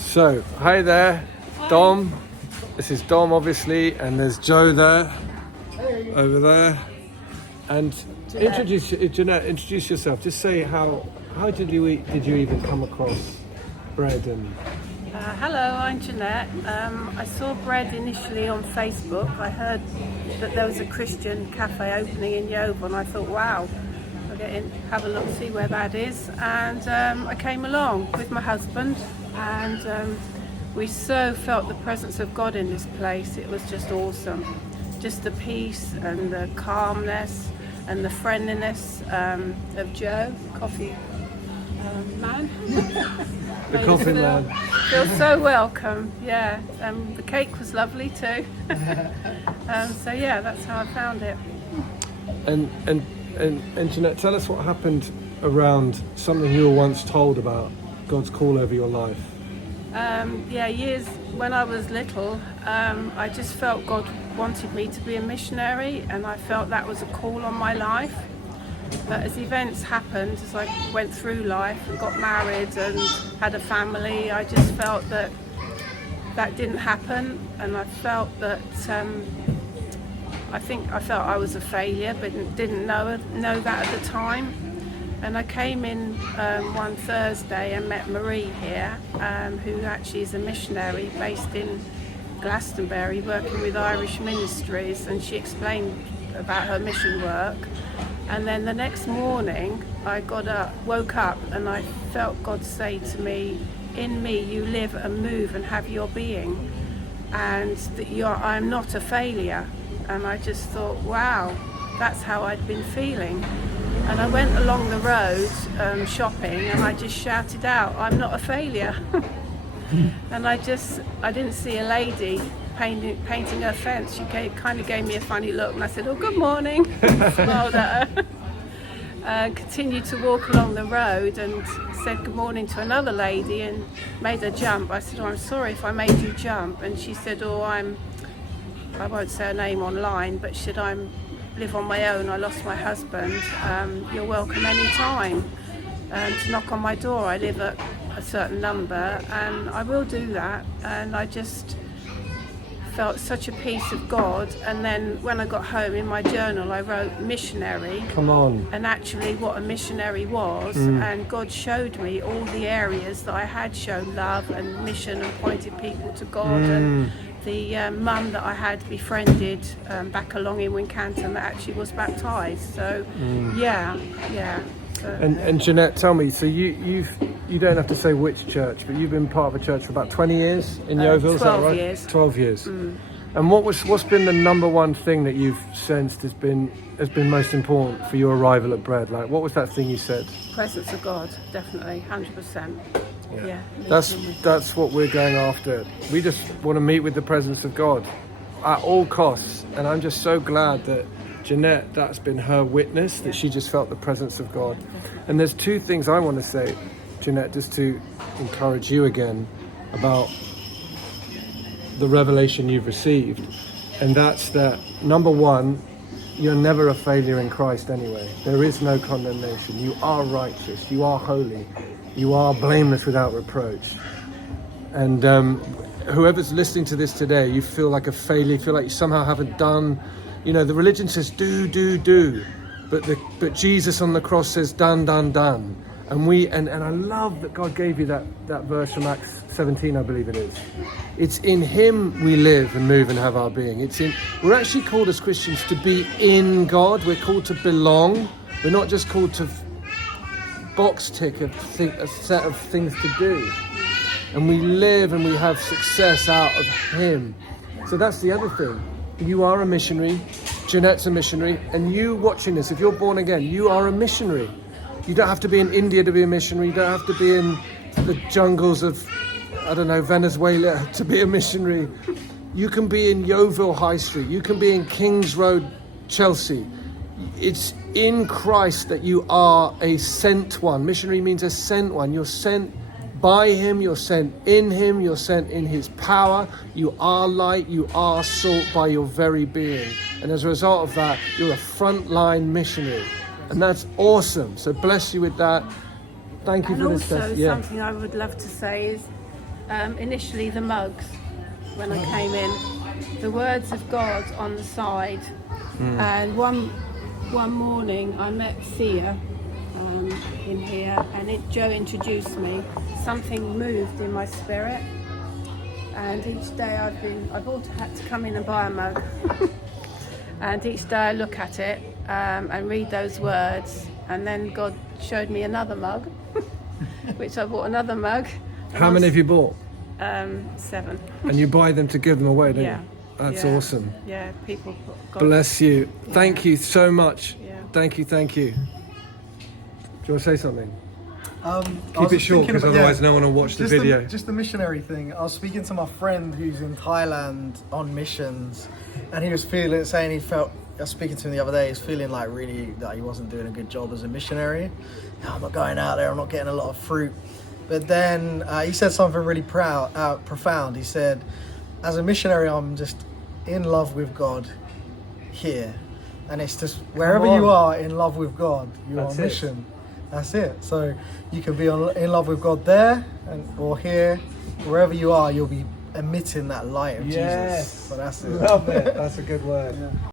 So, hi there, Dom. This is Dom, obviously, and there's Joe there, over there. And Jeanette, introduce yourself. Just say how did you even come across bread and? Hello, I'm Jeanette. I saw bread initially on Facebook. I heard that there was a Christian cafe opening in Yeovil, and I thought, wow, I'll get in, have a look, see where that is. And I came along with my husband, and we so felt the presence of God in this place. It was just awesome. Just the peace and the calmness and the friendliness of Joe, coffee man. The coffee man. Feel so welcome, yeah. The cake was lovely too. So yeah, that's how I found it. And Jeanette, tell us what happened around something you were once told about God's call over your life. Years when I was little, I just felt God wanted me to be a missionary, and I felt that was a call on my life. But as events happened, as I went through life and got married and had a family, I just felt that didn't happen, and I felt that I felt I was a failure, but didn't know that at the time. And I came in one Thursday and met Marie here, who actually is a missionary based in Glastonbury, working with Irish ministries, and she explained about her mission work. And then the next morning I woke up and I felt God say to me, in me you live and move and have your being, and that I'm not a failure. And I just thought, wow, that's how I'd been feeling. And I went along the road shopping, and I just shouted out, I'm not a failure. And I didn't see a lady painting her fence. She kind of gave me a funny look, and I said, oh, good morning. Smiled at her. Continued to walk along the road and said good morning to another lady and made her jump. I said, oh, I'm sorry if I made you jump. And she said, oh, I won't say her name online, but she said, I live on my own, I lost my husband. You're welcome any time to knock on my door. I live at a certain number, and I will do that. And I just felt such a peace of God. And then when I got home, in my journal I wrote missionary. Come on. And actually what a missionary was, and God showed me all the areas that I had shown love and mission and pointed people to God. And the mum that I had befriended back along in Wincanton that actually was baptised. So yeah. And Jeanette, tell me, so you don't have to say which church, but you've been part of a church for about 20 years in Yeovil, is that right? 12 years. 12 years. And what's been the number one thing that you've sensed has been most important for your arrival at Bread? Like, what was that thing you said? Presence of God, definitely, 100%. Yeah. That's what we're going after. We just want to meet with the presence of God at all costs. And I'm just so glad that Jeanette, that's been her witness, that she just felt the presence of God. And there's two things I want to say, Jeanette, just to encourage you again about the revelation you've received. And that's that, number one, you're never a failure in Christ anyway. There is no condemnation. You are righteous. You are holy. You are blameless without reproach. And whoever's listening to this today, you feel like a failure, you feel like you somehow haven't done. You know, the religion says do, but Jesus on the cross says done. And I love that God gave you that verse from Acts 17, I believe it is. It's in Him we live and move and have our being. We're actually called as Christians to be in God. We're called to belong. We're not just called to box tick a set of things to do. And we live and we have success out of Him. So that's the other thing. You are a missionary, Jeanette's a missionary, and you watching this, if you're born again, you are a missionary. You don't have to be in India to be a missionary, you don't have to be in the jungles of, Venezuela to be a missionary. You can be in Yeovil High Street, you can be in Kings Road, Chelsea. It's in Christ that you are a sent one. Missionary means a sent one. You're sent by Him, you're sent in Him, you're sent in His power. You are light, you are salt by your very being. And as a result of that, you're a frontline missionary. And that's awesome. So bless you with that. Thank you for this. And also something I would love to say is initially the mugs when I came in, the words of God on the side. And one morning I met Thea in here, and Joe introduced me. Something moved in my spirit, and each day I've also had to come in and buy a mug. And each day I look at it and read those words, and then God showed me another mug, which I bought another mug. How many have you bought? 7. And you buy them to give them away, don't Yeah. you? That's Yeah. awesome. Yeah, people put God. Bless you. Thank you so much. Yeah. Thank you. Do you want to say something? Keep it short, because otherwise no one will watch the video. Just the missionary thing. I was speaking to my friend who's in Thailand on missions, and he was saying he felt. I was speaking to him the other day. He's feeling like really that he wasn't doing a good job as a missionary. I'm not going out there. I'm not getting a lot of fruit. But then he said something really profound. He said, "As a missionary, I'm just in love with God here, and it's just wherever you are in love with God, you're on mission." That's it. So you can be in love with God there or here, wherever you are, you'll be emitting that light of Jesus. So that's it. Love it. That's a good word. Yeah.